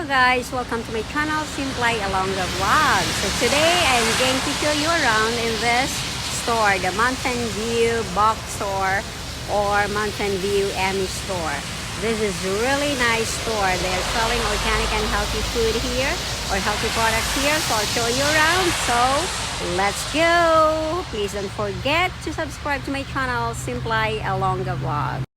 Hello guys, welcome to my channel, Simply Alonga Vlog. So today I'm going to show you around in this store, the Mountain View Box Store or Mountain View Amish store. This is a really nice store. They're selling organic and healthy food here or healthy products here. So I'll show you around. So let's go. Please don't forget to subscribe to my channel, Simply Alonga Vlog.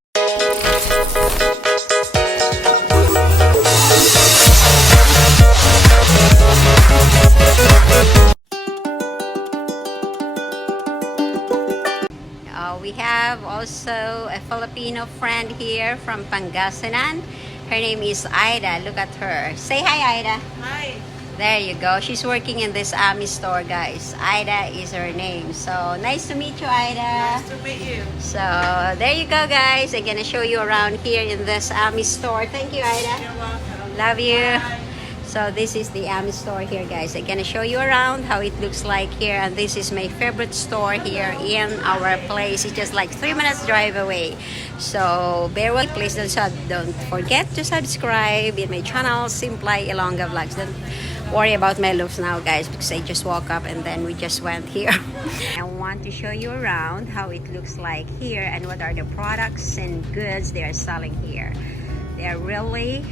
We have also a Filipino friend here from Pangasinan. Her name is Ida. Look at her. Say hi, Ida. Hi. There you go. She's working in this Amish store, guys. Ida is her name. So nice to meet you, Ida. Nice to meet you. So there you go, guys. I'm gonna show you around here in this Amish store. Thank you, Ida. You're welcome. Love you. Bye. So this is the Amish store here, guys. I'm gonna show you around how it looks like here, and this is my favorite store here in our place. It's just like 3 minutes drive away. So bear with me. Please don't forget to subscribe in my channel, Simply Alonga Vlogs. Don't worry about my looks now, guys, because I just woke up and then we just went here. I want to show you around how it looks like here and what are the products and goods they are selling here. They are really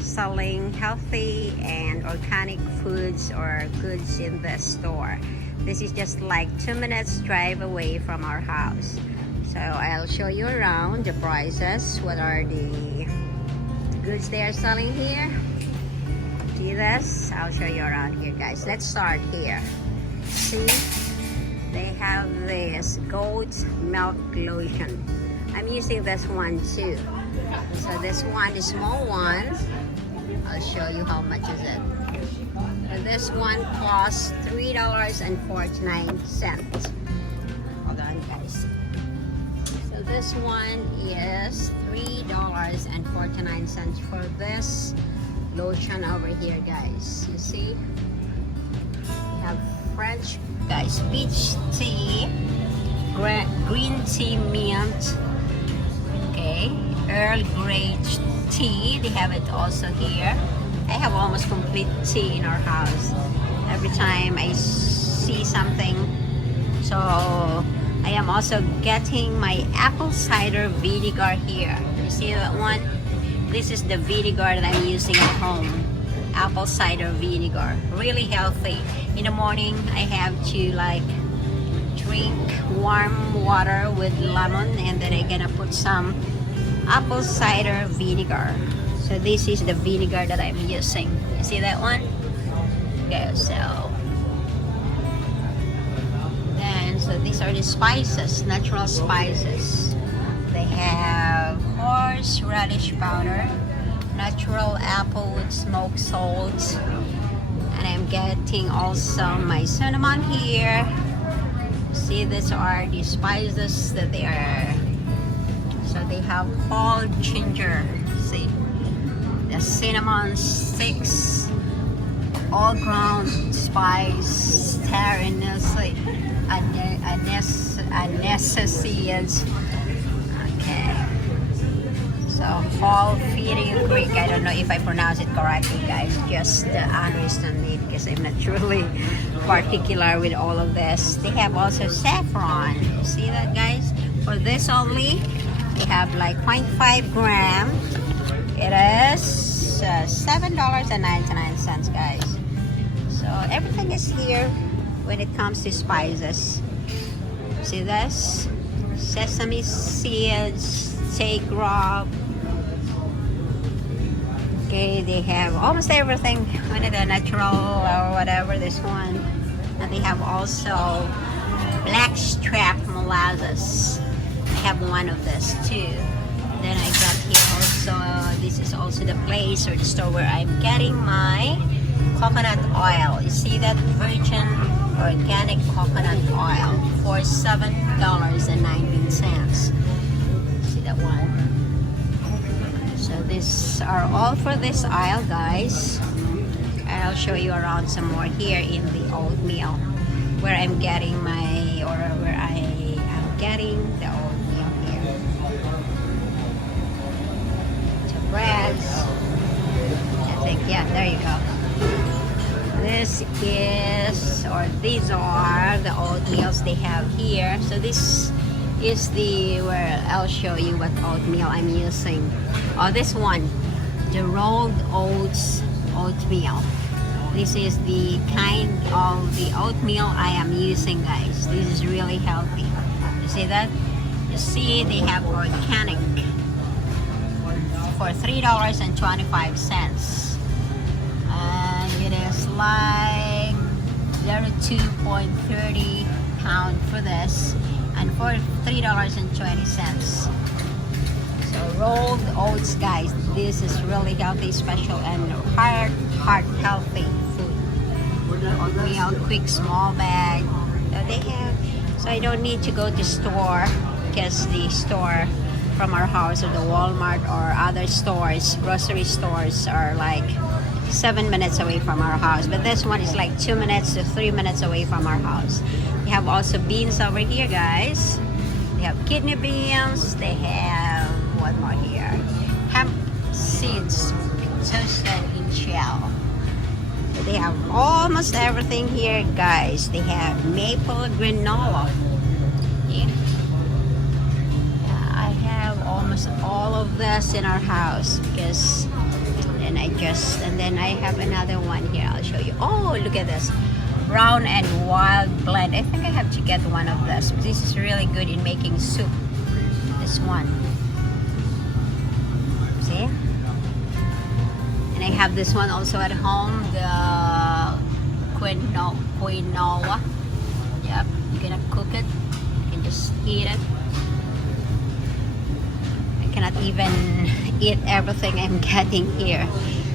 selling healthy and organic foods or goods in the store. This is just like 2 minutes drive away from our house. So I'll show you around the prices. What are the goods they are selling here? See this? I'll show you around here, guys. Let's start here. See, they have this goat milk lotion. I'm using this one too. So this one, the small one, I'll show you how much is it. So this one costs $3.49. Hold on, guys. So this one is $3.49 for this lotion over here, guys. You see? We have French, guys, peach tea, green tea mint, okay, Earl Grey tea. They have it also here. I have almost complete tea in our house every time I see something. So I am also getting my apple cider vinegar here. You see that one? This is the vinegar that I'm using at home. Apple cider vinegar, really healthy. In the morning I have to like drink warm water with lemon, and then I'm gonna put some apple cider vinegar. So this is the vinegar that I'm using. You see that one? Okay, so these are the spices, natural spices. They have horseradish powder, natural apple with smoked salt, and I'm getting also my cinnamon here. See, these are the spices that they are. So they have whole ginger, see, the cinnamon sticks, all ground spice, anise, okay. So whole feeding Greek. I don't know if I pronounce it correctly, guys. Just understand it because I'm not truly particular with all of this. They have also saffron. See that, guys? For this only, they have like 0.5 gram. It is $7.99, guys. So everything is here when it comes to spices. See this? Sesame seeds, steak rub. Okay, they have almost everything. One of the natural or whatever, this one. And they have also blackstrap molasses. I have one of this too. Then I got here also, this is also the place or the store where I'm getting my coconut oil. You see that? Virgin organic coconut oil for $7.19. See that one? So these are all for this aisle, guys. I'll show you around some more here in the oatmeal where I'm getting my, or where I am getting the oatmeal here. The breads, and think. Yeah, there you go. This is, or these are the oatmeals they have here. So this is where I'll show you what oatmeal I'm using. Oh, this one, the rolled oatmeal. This is the kind of the oatmeal I am using, guys. This is really healthy. You see that? You see they have organic for $3.25. And it is like 2.30 pound for this, and for $3.20. So rolled oats, guys. This is really healthy, special, and heart healthy food. Oatmeal, quick small bag. So they have. So I don't need to go to store, because the store from our house, or the Walmart or other stores, grocery stores, are like 7 minutes away from our house. But this one is like 2 minutes to 3 minutes away from our house. They have also beans over here, guys. They have kidney beans. They have, what more here? Hemp seeds toasted in shell. So they have almost everything here, guys. They have maple granola. Yeah. I have almost all of this in our house, because and then I have another one here. I'll show you. Oh, look at this. Brown and wild blend. I think I have to get one of this. This is really good in making soup. This one. See? And I have this one also at home. The quinoa. Yep. You're gonna cook it. You can just eat it. I cannot even eat everything I'm getting here.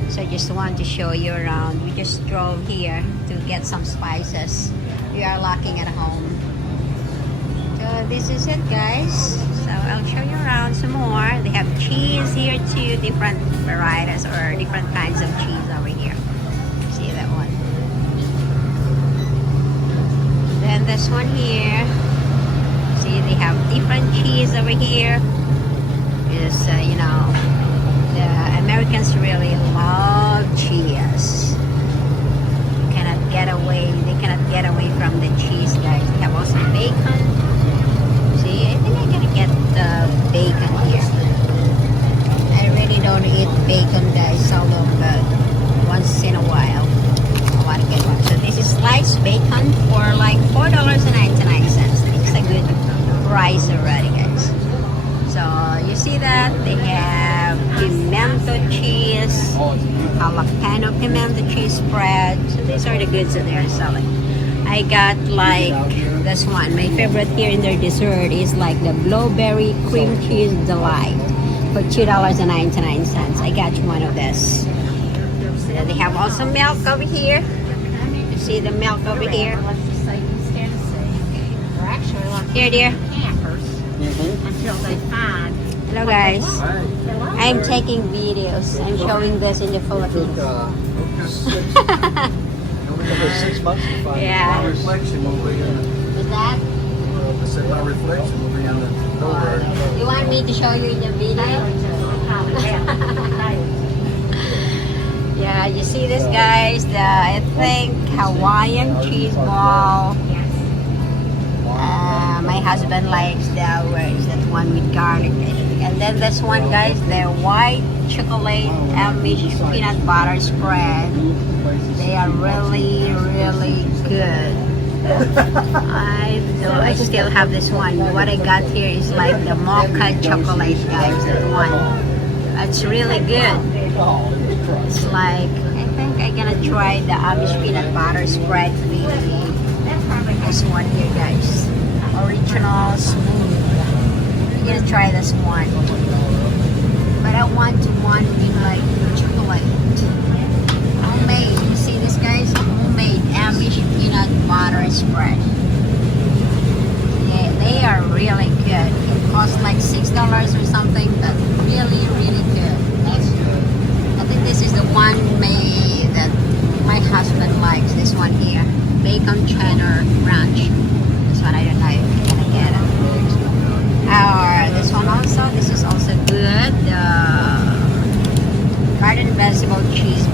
So I just want to show you around. We just drove here to get some spices. We are locking at home. So this is it, guys. So I'll show you around some more. They have cheese here too, different varieties or different kinds of cheese over here. See that one? Then this one here. See, they have different cheese over here. Is you know, the Americans really love cheese. They cannot get away from the cheese, guys. They have also bacon. See, I think I'm gonna get the bacon here. I really don't eat bacon, guys, although once in a while I want to get one. So this is sliced bacon for like $4.99. It's a good price already, guys. So you see that they have pimento cheese, jalapeno pimento cheese spread. So these are the goods that they are selling. I got like this one. My favorite here in their dessert is like the blueberry cream cheese delight for $2.99. I got one of this. So they have also milk over here. You see the milk over here? Here, dear. Until they find. Hello, guys. I'm taking videos. I'm showing this in the Philippines. Every 6 months to find Yeah. my reflection will be in Is that? I said my reflection will be on the door. You want me to show you in the video? Yeah, you see this, guys? The, I think, Hawaiian cheese ball. My husband likes where is that one with garlic? And then this one, guys, the white chocolate Amish peanut butter spread. They are really, really good. I still have this one. What I got here is like the mocha chocolate, guys. That one. It's really good. It's like, I think I'm gonna try the Amish peanut butter spread with this one here, guys. Original smooth. I'm gonna try this one. But I want one with like chocolate. Homemade. You see this, guys? Homemade Amish peanut butter spread. Yeah, they are really good. It costs like $6 or something, but really, really good. I think this is the one that my husband likes. This one here. Bacon cheddar ranch. This one I don't know if I'm gonna get it. Or this one also. This is also good. The garden vegetable cheese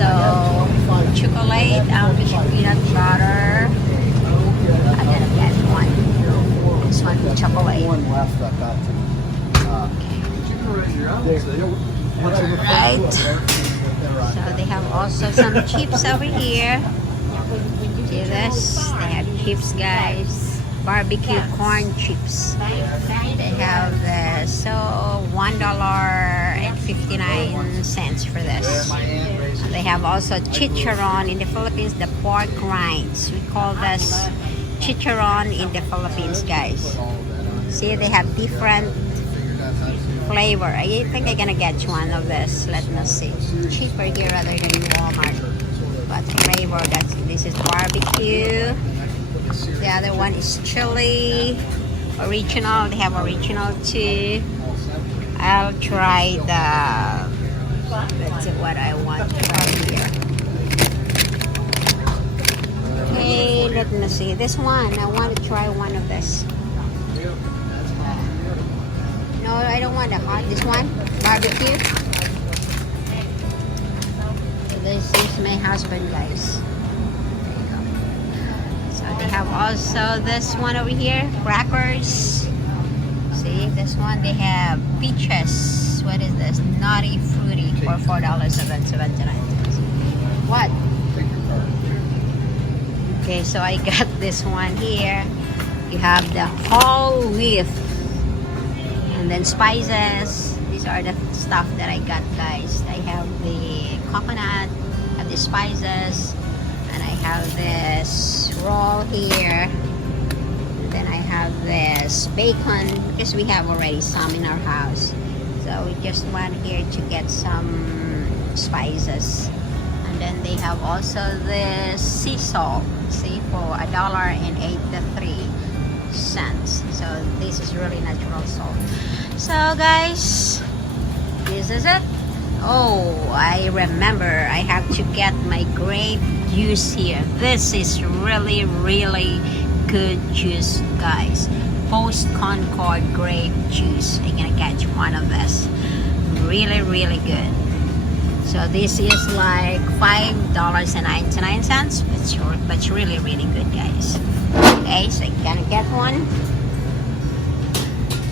also chocolate, Amish peanut butter. I'm gonna get one. This one with chocolate. One left I got to. Right. So they have also some chips over here. See this? They have chips, guys. Barbecue corn chips. They have this. So $1.59 for this. They have also chicharron in the Philippines, the pork rinds. We call this chicharron in the Philippines, guys. See, they have different flavor. I think I'm gonna get one of this. Let me see. Cheaper here rather than in Walmart. But flavor, this is barbecue. The other one is chili. Original. They have original too. I'll try the. Let's see what I want right here. Okay, let me see. This one. I want to try one of this. No, I don't want the hot. This one, barbecue. This is my husband, guys. There you go. So they have also this one over here, crackers. See this one? They have peaches. What is this? Nutty fruity for $4.79. What? Okay, so I got this one here. You have the whole wheat. And then spices. These are the stuff that I got, guys. I have the coconut, I have the spices, and I have this roll here. And then I have this bacon because we have already some in our house. So we just went here to get some spices. And then they have also this sea salt. See, for $1.83. So this is really natural salt. So guys, this is it. Oh, I remember I have to get my grape juice here. This is really good juice, guys. Post Concord grape juice. I'm gonna catch one of this. Really good. So this is like $5.99, but it's really good, guys. Okay, so I'm gonna get one.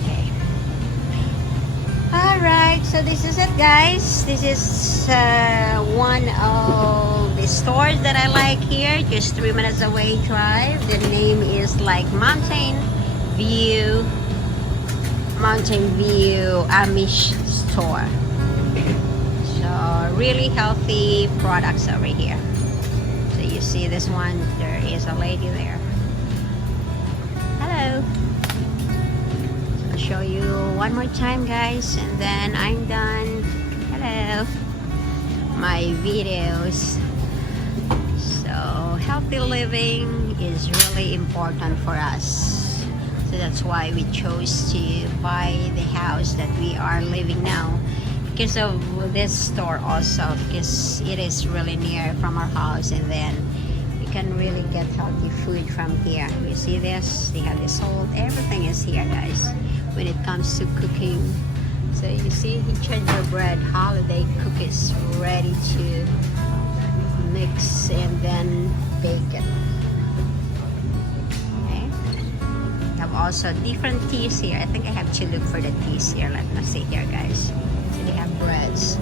Okay. Alright, so this is it, guys. This is one of the stores that I like here, just 3 minutes away drive. The name is like Mountain View Amish store. So really healthy products over here. So you see this one, there is a lady there. Hello. So I'll show you one more time, guys, and then I'm done. Hello. My videos. So healthy living is really important for us. So that's why we chose to buy the house that we are living now. Because of this store also, because it is really near from our house, and then you can really get healthy food from here. You see this? They have the salt. Everything is here, guys, when it comes to cooking. So you see, the gingerbread holiday cookies ready to mix and then bake it. Okay. We have also different teas here. I think I have to look for the teas here. Let me see here, guys. So they have breads.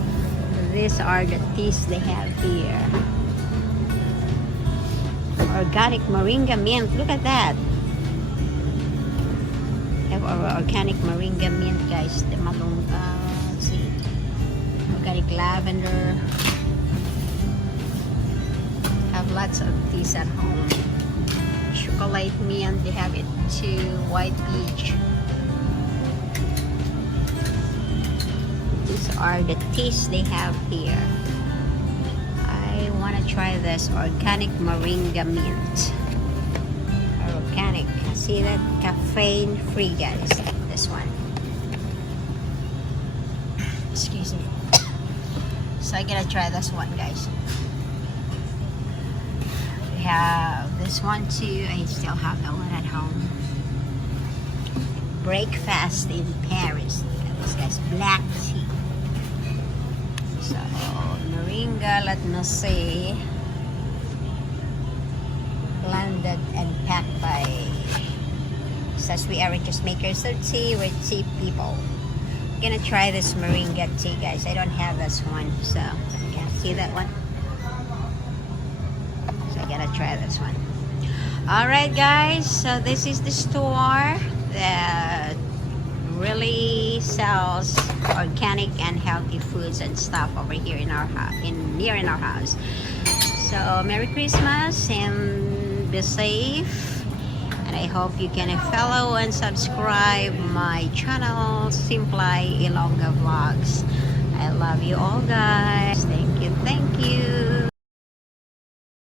These are the teas they have here. Organic moringa mint. Look at that. Have our organic moringa mint, guys. The malunga. Let's see. Organic lavender. Have lots of teas at home. Chocolate mint. They have it too. White peach. These are the teas they have here. I want to try this organic moringa mint. Organic. See that? Caffeine free, guys. This one. Excuse me. So I'm gonna try this one, guys. We have this one too. I still have that one at home. Breakfast in Paris. This guy's black tea. So moringa, let me see. Landed and packed by, says we are just makers of tea, we're tea people. I'm gonna try this moringa tea, guys. I don't have this one, so yeah, see that one? So I gotta try this one. Alright guys, so this is the store that really sells organic and healthy foods and stuff over here in our house, near our house. So Merry Christmas and be safe, and I hope you can follow and subscribe my channel, Simplay Ilongga Vlogs. I love you all guys. Thank you, thank you.